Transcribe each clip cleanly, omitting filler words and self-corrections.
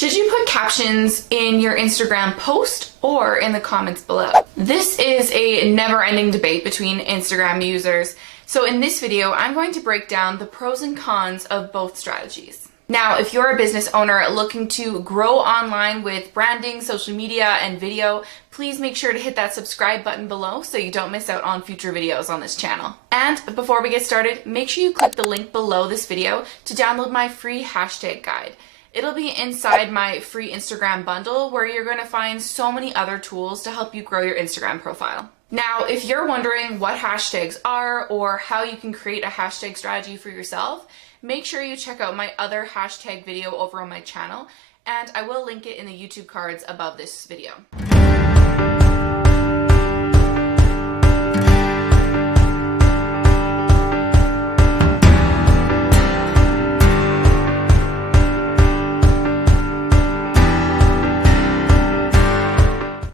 Should you put captions in your Instagram post or in the comments below? This is a never-ending debate between Instagram users. So in this video, I'm going to break down the pros and cons of both strategies. Now, if you're a business owner looking to grow online with branding, social media, and video, please make sure to hit that subscribe button below so you don't miss out on future videos on this channel. And before we get started, make sure you click the link below this video to download my free hashtag guide. It'll be inside my free Instagram bundle where you're going to find so many other tools to help you grow your Instagram profile. Now, if you're wondering what hashtags are or how you can create a hashtag strategy for yourself, make sure you check out my other hashtag video over on my channel, and I will link it in the YouTube cards above this video.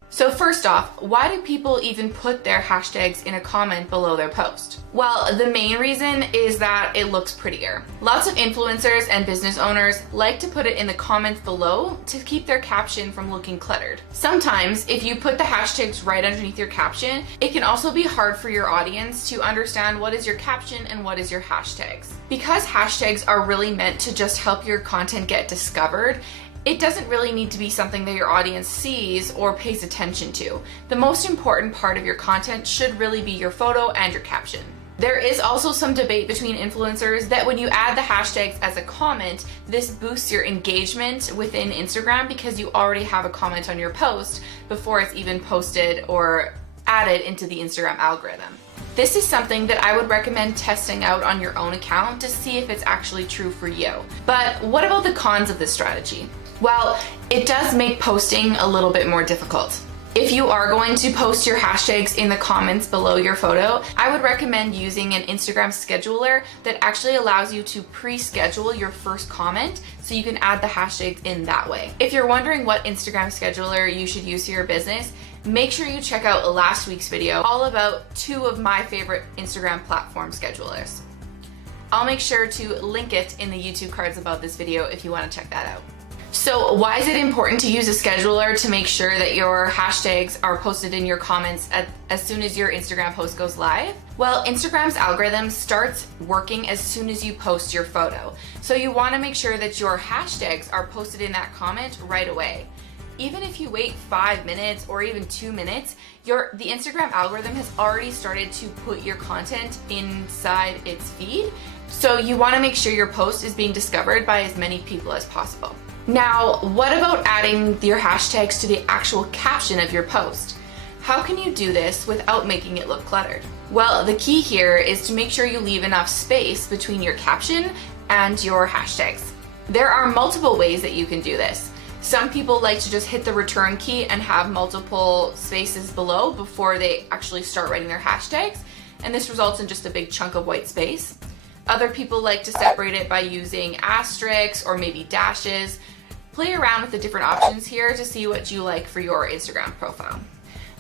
So first off, why do people even put their hashtags in a comment below their post? Well, the main reason is that it looks prettier. Lots of influencers and business owners like to put it in the comments below to keep their caption from looking cluttered. Sometimes, if you put the hashtags right underneath your caption, it can also be hard for your audience to understand what is your caption and what is your hashtags. Because hashtags are really meant to just help your content get discovered, it doesn't really need to be something that your audience sees or pays attention to. The most important part of your content should really be your photo and your caption. There is also some debate between influencers that when you add the hashtags as a comment, this boosts your engagement within Instagram because you already have a comment on your post before it's even posted or added into the Instagram algorithm. This is something that I would recommend testing out on your own account to see if it's actually true for you. But what about the cons of this strategy? Well, it does make posting a little bit more difficult. If you are going to post your hashtags in the comments below your photo, I would recommend using an Instagram scheduler that actually allows you to pre-schedule your first comment so you can add the hashtags in that way. If you're wondering what Instagram scheduler you should use for your business, make sure you check out last week's video all about 2 of my favorite Instagram platform schedulers. I'll make sure to link it in the YouTube cards above this video if you want to check that out. So why is it important to use a scheduler to make sure that your hashtags are posted in your comments as soon as your Instagram post goes live? Well, Instagram's algorithm starts working as soon as you post your photo. So you want to make sure that your hashtags are posted in that comment right away. Even if you wait 5 minutes or even 2 minutes, the Instagram algorithm has already started to put your content inside its feed. So you want to make sure your post is being discovered by as many people as possible. Now, what about adding your hashtags to the actual caption of your post? How can you do this without making it look cluttered? Well, the key here is to make sure you leave enough space between your caption and your hashtags. There are multiple ways that you can do this. Some people like to just hit the return key and have multiple spaces below before they actually start writing their hashtags, and this results in just a big chunk of white space. Other people like to separate it by using asterisks or maybe dashes. Play around with the different options here to see what you like for your Instagram profile.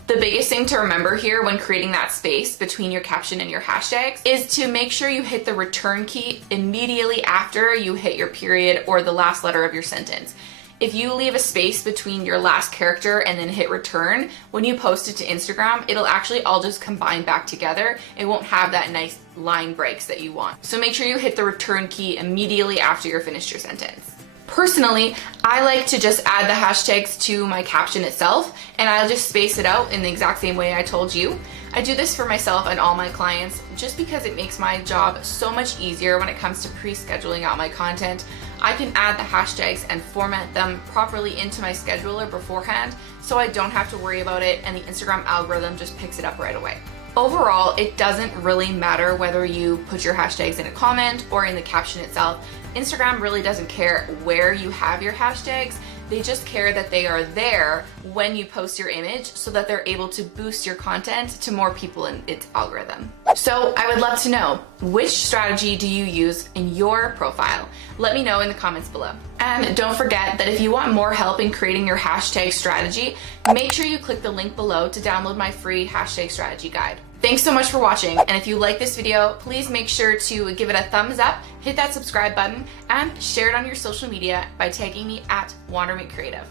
The biggest thing to remember here when creating that space between your caption and your hashtags is to make sure you hit the return key immediately after you hit your period or the last letter of your sentence. If you leave a space between your last character and then hit return, when you post it to Instagram, it'll actually all just combine back together. It won't have that nice line breaks that you want. So make sure you hit the return key immediately after you're finished your sentence. Personally, I like to just add the hashtags to my caption itself, and I'll just space it out in the exact same way I told you. I do this for myself and all my clients just because it makes my job so much easier when it comes to pre-scheduling out my content. I can add the hashtags and format them properly into my scheduler beforehand, so I don't have to worry about it, and the Instagram algorithm just picks it up right away. Overall, it doesn't really matter whether you put your hashtags in a comment or in the caption itself. Instagram really doesn't care where you have your hashtags. They just care that they are there when you post your image so that they're able to boost your content to more people in its algorithm. So I would love to know, which strategy do you use in your profile? Let me know in the comments below. And don't forget that if you want more help in creating your hashtag strategy, make sure you click the link below to download my free hashtag strategy guide. Thanks so much for watching, and if you like this video, please make sure to give it a thumbs up, hit that subscribe button, and share it on your social media by tagging me at WanderMakeCreative.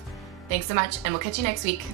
Thanks so much, and we'll catch you next week.